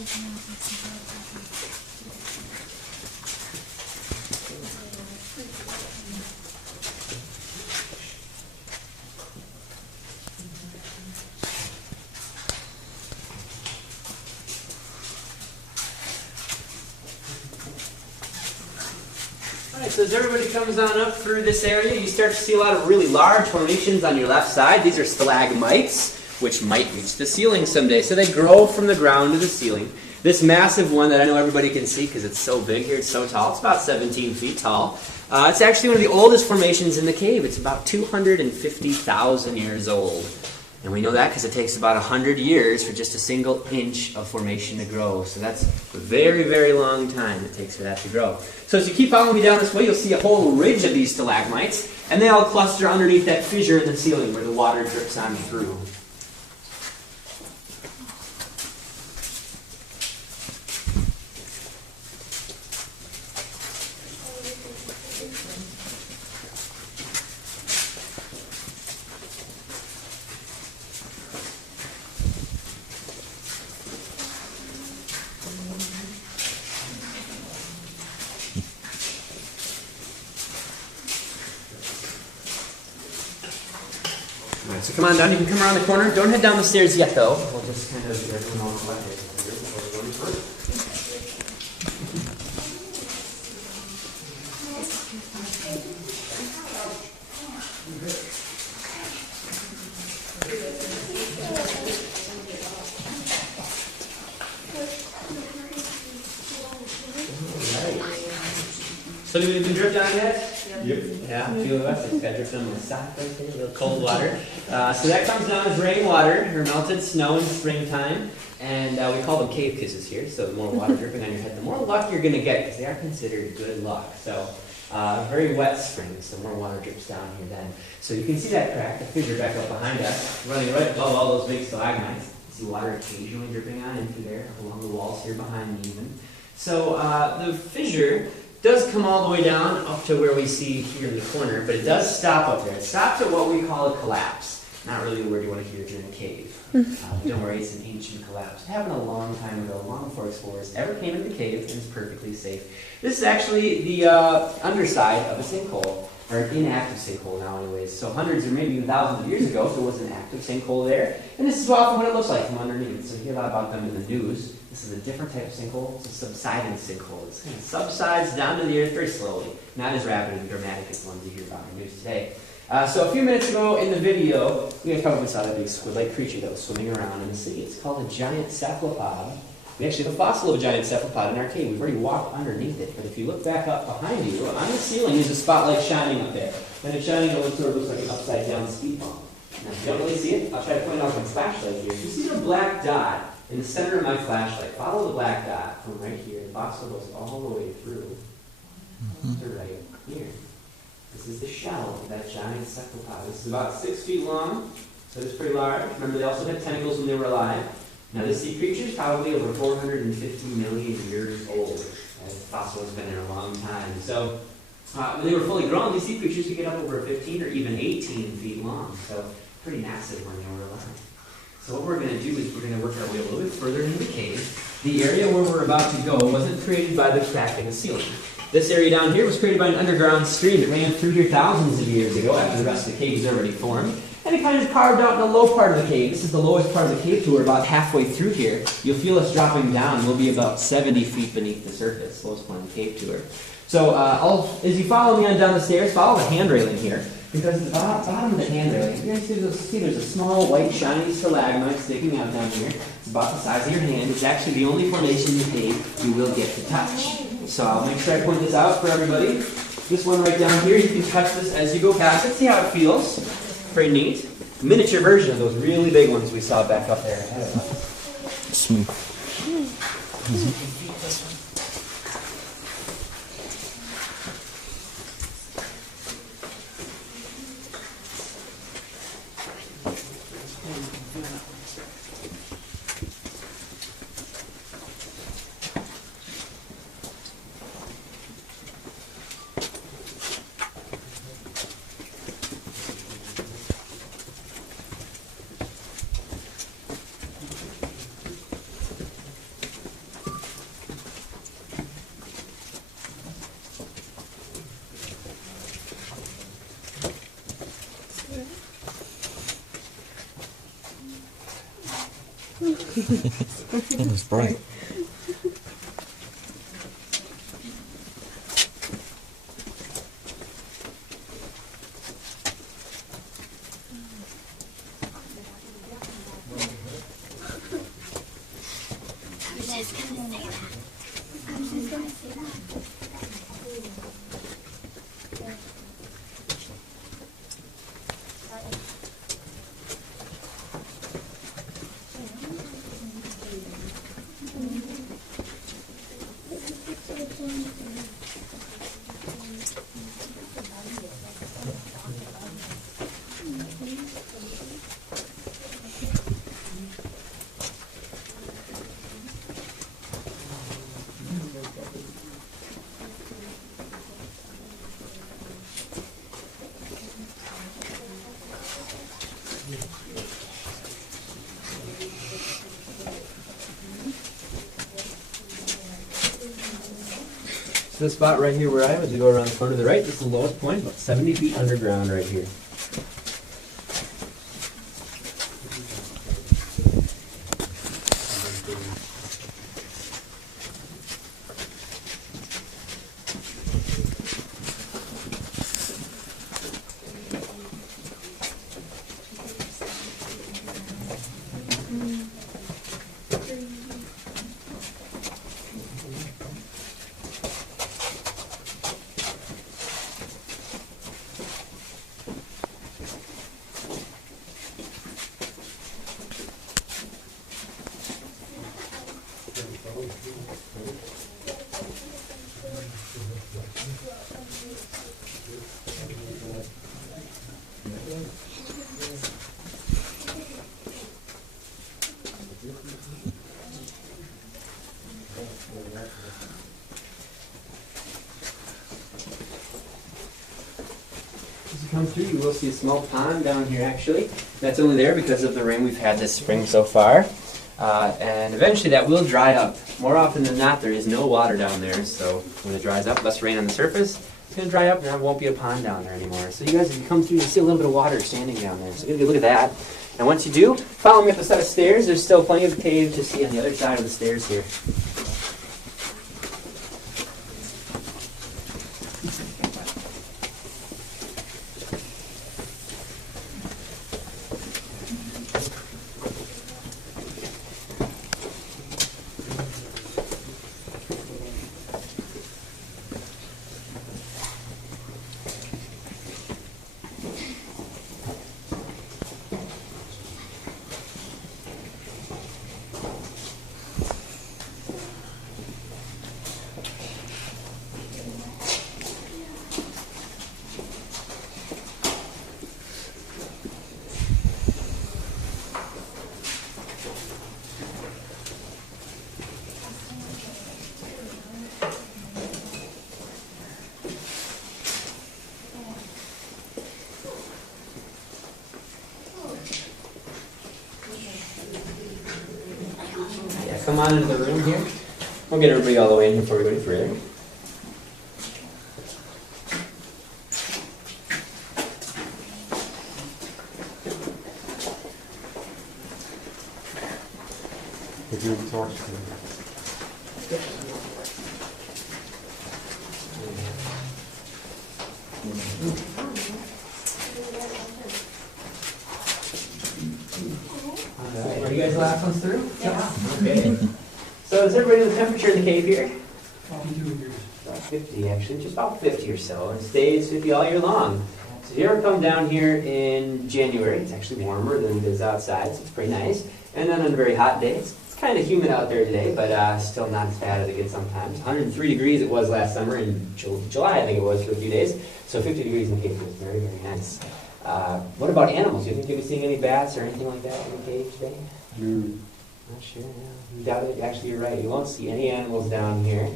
Alright, so as everybody comes on up through this area, you start to see a lot of really large formations on your left side. These are stalagmites, which might reach the ceiling someday. So they grow from the ground to the ceiling. This massive one that I know everybody can see because it's so big here, it's so tall, it's about 17 feet tall. It's actually one of the oldest formations in the cave. It's about 250,000 years old. And we know that because it takes about 100 years for just a single inch of formation to grow. So that's a very, very long time it takes for that to grow. So as you keep following me down this way, you'll see a whole ridge of these stalagmites. And they all cluster underneath that fissure in the ceiling where the water drips on through. Alright, so come on down. You can come around the corner. Don't head down the stairs yet, though. We'll just kind of get everyone all collected here before we go any further. So have you been dripped on yet? Yep. Yeah, a few of us. It's got dripped on my sock right there, a little cold water. So that comes down as rainwater or melted snow in springtime. And we call them cave kisses here. So the more water dripping on your head, the more luck you're going to get because they are considered good luck. So very wet spring, so more water drips down here then. So you can see that crack, the fissure back up behind us, running right above all those big stalagmites. You see water occasionally dripping on into there, along the walls here behind me even. So the fissure does come all the way down up to where we see here in the corner, but it does stop up there. It stops at what we call a collapse. Not really the word you want to hear if you're in a cave. Don't worry, it's an ancient collapse. It happened a long time ago, long before explorers ever came into the cave, and it's perfectly safe. This is actually the underside of a sinkhole, or an inactive sinkhole now anyways. So hundreds or maybe even thousands of years ago, there was an active sinkhole there, and this is often what it looks like from underneath. So you hear a lot about them in the news. This is a different type of sinkhole. It's a subsiding sinkhole. It kind of subsides down to the earth very slowly, not as rapid and dramatic as the ones you hear about in the news today. So a few minutes ago in the video, you guys probably saw that big squid-like creature that was swimming around in the sea. It's called a giant cephalopod. We actually have a fossil of a giant cephalopod in our cave. We've already walked underneath it, but if you look back up behind you, on the ceiling is a spotlight shining up there. And it's shining on what sort of looks like an upside-down speed bump. Now, if you don't really see it, I'll try to point out my flashlight here. You see the black dot in the center of my flashlight. Follow the black dot from right here. The fossil goes all the way through to right here. This is the shell of that giant cephalopod. This is about 6 feet long, so it's pretty large. Remember, they also had tentacles when they were alive. Now, this sea creature is probably over 450 million years old. The fossil has been there a long time. So, when they were fully grown, these sea creatures could get up over 15 or even 18 feet long. So, pretty massive when they were alive. So what we're going to do is we're going to work our way a little bit further into the cave. The area where we're about to go wasn't created by the crack in the ceiling. This area down here was created by an underground stream that ran through here thousands of years ago after the rest of the cave was already formed. And it kind of carved out in the low part of the cave. This is the lowest part of the cave tour, about halfway through here. You'll feel us dropping down. We'll be about 70 feet beneath the surface, lowest point of the cave tour. So as you follow me on down the stairs, follow the hand railing here. Because at the bottom of the hand railing, you're going to see there's a small, white, shiny stalagmite sticking out down here. It's about the size of your hand. It's actually the only formation in the cave you will get to touch. So I'll make sure I point this out for everybody. This one right down here, you can touch this as you go past it. See how it feels. Pretty neat. Miniature version of those really big ones we saw back up there. Smooth. It's bright. So the spot right here where I am, as we go around the corner to the right, this is the lowest point, about 70 feet underground right here. As you come through, you will see a small pond down here actually. That's only there because of the rain we've had this spring so far. And eventually that will dry up. More often than not, there is no water down there, so when it dries up, less rain on the surface, it's going to dry up and there won't be a pond down there anymore. So you guys, as you come through, you'll see a little bit of water standing down there. So get a good look at that. And once you do, follow me up a set of stairs. There's still plenty of cave to see on the other side of the stairs here. Come on into the room here. We'll get everybody all the way in here before we go any further. Alright, are you guys the last ones through? Yeah. Okay. So is everybody the temperature in the cave here? 52 degrees. About 50 actually, just about 50 or so. And it stays 50 all year long. So if you ever come down here in January, it's actually warmer than it is outside, so it's pretty nice. And then on a very hot day, it's kind of humid out there today, but still not as bad as it gets sometimes. 103 degrees it was last summer in July, I think it was, for a few days. So 50 degrees in the cave was very, very nice. What about animals? Do you think you'll be seeing any bats or anything like that in the cave today? Not sure, yeah. You doubt it? Actually, you're right. You won't see any animals down here.